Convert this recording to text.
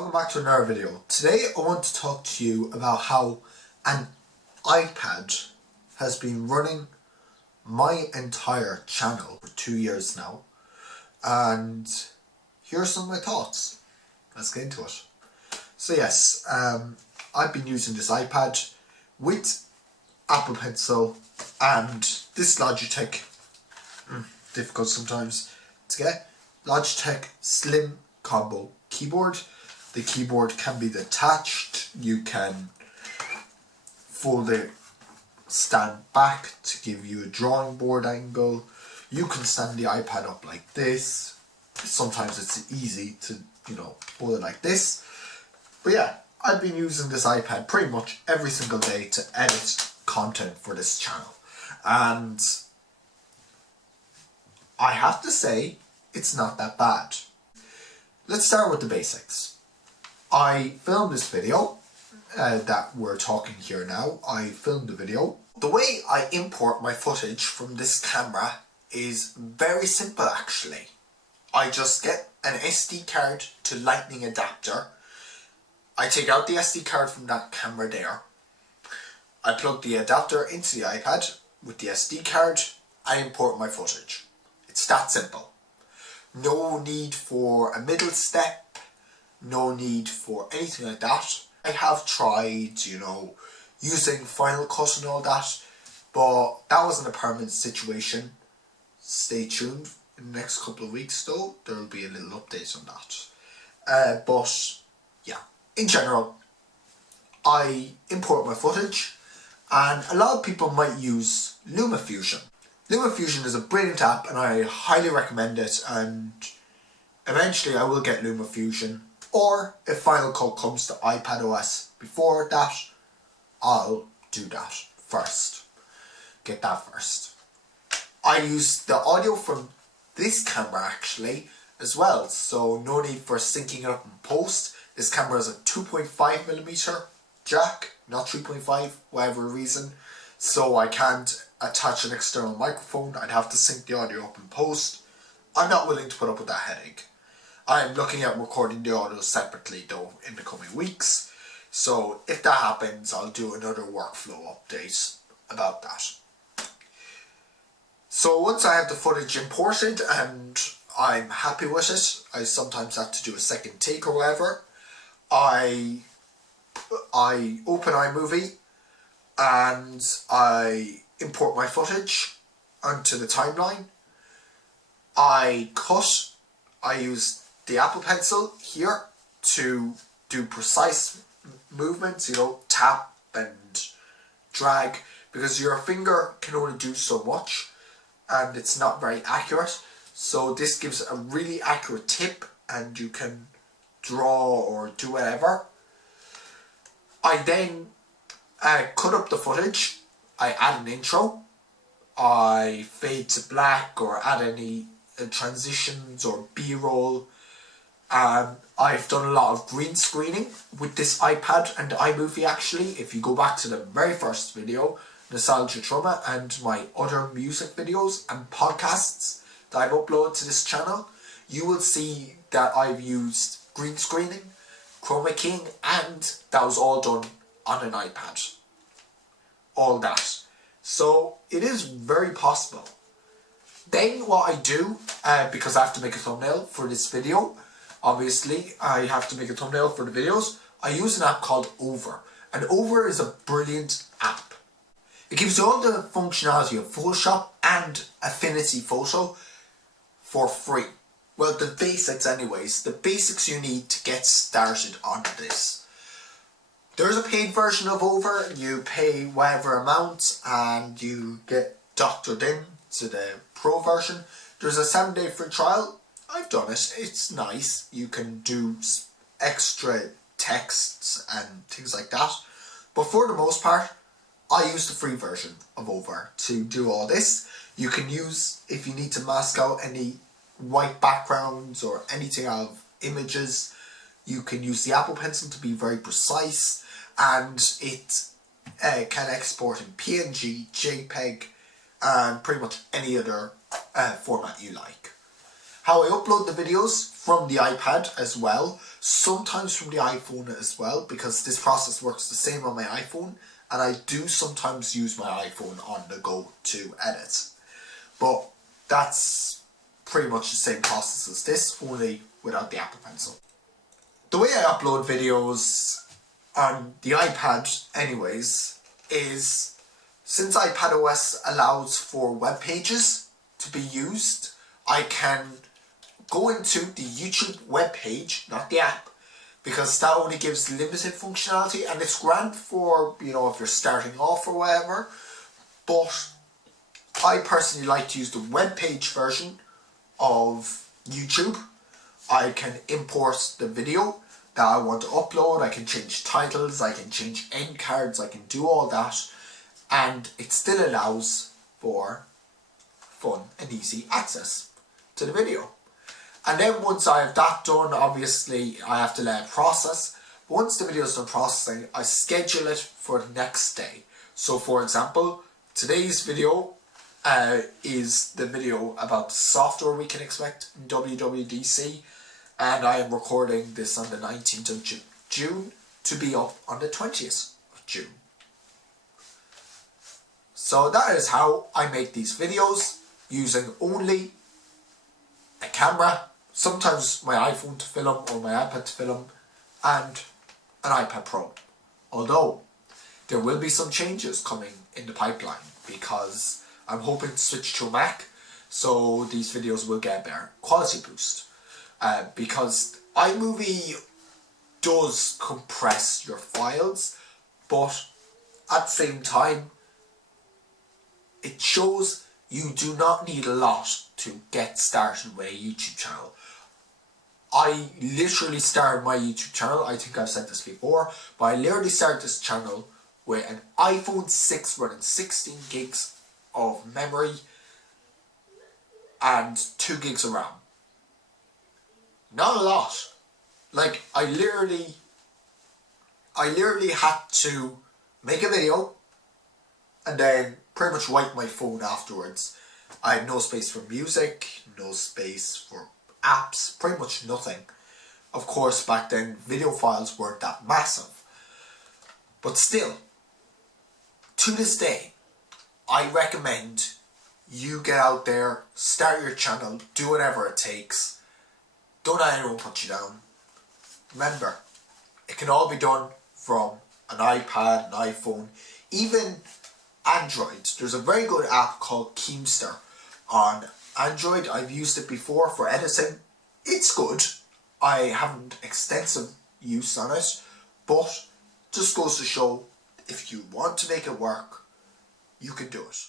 Welcome back to another video. Today I want to talk to you about how an iPad has been running my entire channel for 2 years now, and here are some of my thoughts. Let's get into it. So yes, I've been using this iPad with Apple Pencil and this Logitech, difficult sometimes to get, Logitech Slim Combo keyboard. The keyboard can be detached. You can fold it, stand back to give you a drawing board angle. You can stand the iPad up like this. Sometimes it's easy to, hold it like this. But yeah, I've been using this iPad pretty much every single day to edit content for this channel. And I have to say, it's not that bad. Let's start with the basics. I filmed this video that we're talking here now. I filmed the video. The way I import my footage from this camera is very simple actually. I just get an SD card to Lightning adapter. I take out the SD card from that camera there. I plug the adapter into the iPad with the SD card. I import my footage. It's that simple. No need for a middle step. No need for anything like that. I have tried, using Final Cut and all that, but that wasn't a permanent situation. Stay tuned. In the next couple of weeks though, there will be a little update on that. But yeah, in general, I import my footage, and a lot of people might use LumaFusion. LumaFusion is a brilliant app and I highly recommend it, and eventually I will get LumaFusion, or if Final Cut comes to iPadOS before that, I'll do that first. Get that first. I use the audio from this camera actually as well, so no need for syncing it up in post. This camera has a 2.5mm jack, not 3.5, whatever reason, so I can't attach an external microphone. I'd have to sync the audio up in post. I'm not willing to put up with that headache. I'm looking at recording the audio separately though in the coming weeks, so if that happens I'll do another workflow update about that. So once I have the footage imported and I'm happy with it, I sometimes have to do a second take or whatever, I open iMovie and I import my footage onto the timeline. I cut. I use the Apple Pencil here to do precise movements, tap and drag, because your finger can only do so much and it's not very accurate. So this gives a really accurate tip and you can draw or do whatever. I then cut up the footage. I add an intro. I fade to black or add any transitions or B-roll. I've done a lot of green screening with this iPad and iMovie actually. If you go back to the very first video, Nostalgia Trauma, and my other music videos and podcasts that I've uploaded to this channel, you will see that I've used green screening, chroma keying, and that was all done on an iPad. All that. So it is very possible. Then what I do, because I have to make a thumbnail for this video, obviously I have to make a thumbnail for the videos, I use an app called Over. And Over is a brilliant app. It gives you all the functionality of Photoshop and Affinity Photo for free. Well, the basics anyways, the basics you need to get started on this. There's a paid version of Over. You pay whatever amount and you get doctored in to the pro version. There's a 7-day free trial. I've done it. It's nice. You can do extra texts and things like that. But for the most part, I use the free version of Over to do all this. You can use, if you need to mask out any white backgrounds or anything out of images, you can use the Apple Pencil to be very precise, and it can export in PNG, JPEG, and pretty much any other format you like. how I upload the videos from the iPad as well, sometimes from the iPhone as well, because this process works the same on my iPhone, and I do sometimes use my iPhone on the go to edit. But that's pretty much the same process as this, only without the Apple Pencil. The way I upload videos on the iPad anyways is, since iPadOS allows for web pages to be used, I can go into the YouTube web page, not the app, because that only gives limited functionality, and it's grand for, you know, if you're starting off or whatever. But I personally like to use the web page version of YouTube. I can import the video that I want to upload, I can change titles, I can change end cards, I can do all that, and it still allows for fun and easy access to the video. And then once I have that done, obviously I have to let it process. But once the video is done processing, I schedule it for the next day. So for example, today's video is the video about the software we can expect in WWDC, and I am recording this on the 19th of June to be up on the 20th of June. So that is how I make these videos, using only a camera, sometimes my iPhone to film or my iPad to film, and an iPad Pro. Although there will be some changes coming in the pipeline, because I'm hoping to switch to a Mac, so these videos will get a better quality boost. Because iMovie does compress your files, but at the same time it shows you do not need a lot to get started with a YouTube channel. I literally started my YouTube channel, I think I've said this before, but I literally started this channel with an iPhone 6 running 16 gigs of memory and 2 gigs of RAM. Not a lot. Like, I literally had to make a video and then pretty much wipe my phone afterwards. I had no space for music, no space for apps, pretty much nothing. Of course, back then video files weren't that massive. But still, to this day, I recommend you get out there, start your channel, do whatever it takes. Don't let anyone put you down. Remember, it can all be done from an iPad, an iPhone, even Android. There's a very good app called Keemstar on Android. I've used it before for editing. It's good. I haven't extensive use on it, but just goes to show, if you want to make it work, you can do it.